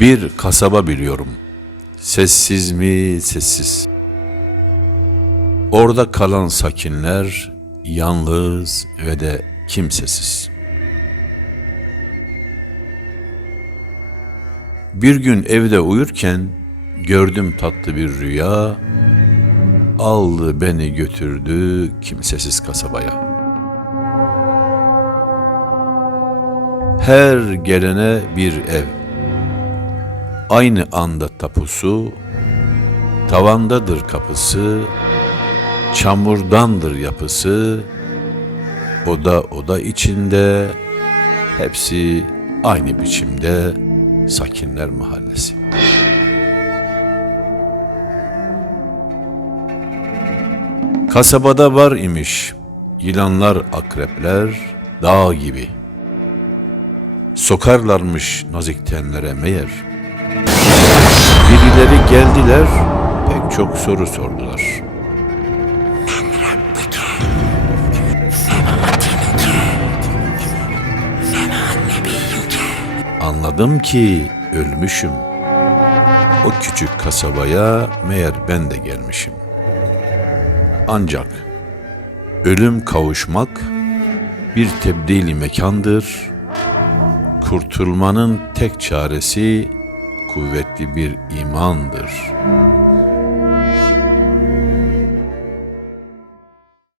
Bir kasaba biliyorum. Sessiz mi sessiz. Orada kalan sakinler yalnız ve de kimsesiz. Bir gün evde uyurken gördüm tatlı bir rüya. Aldı beni götürdü kimsesiz kasabaya. Her gelene bir ev. Aynı anda tapusu, tavandadır kapısı, çamurdandır yapısı, oda oda içinde, hepsi aynı biçimde Sakinler Mahallesi. Kasabada var imiş yılanlar, akrepler dağ gibi. Sokarlarmış nazik tenlere meğer. Birileri geldiler, pek çok soru sordular. Anladım ki ölmüşüm. O küçük kasabaya meğer ben de gelmişim. Ancak ölüm kavuşmak bir tebdili mekandır. Kurtulmanın tek çaresi kuvvetli bir imandır.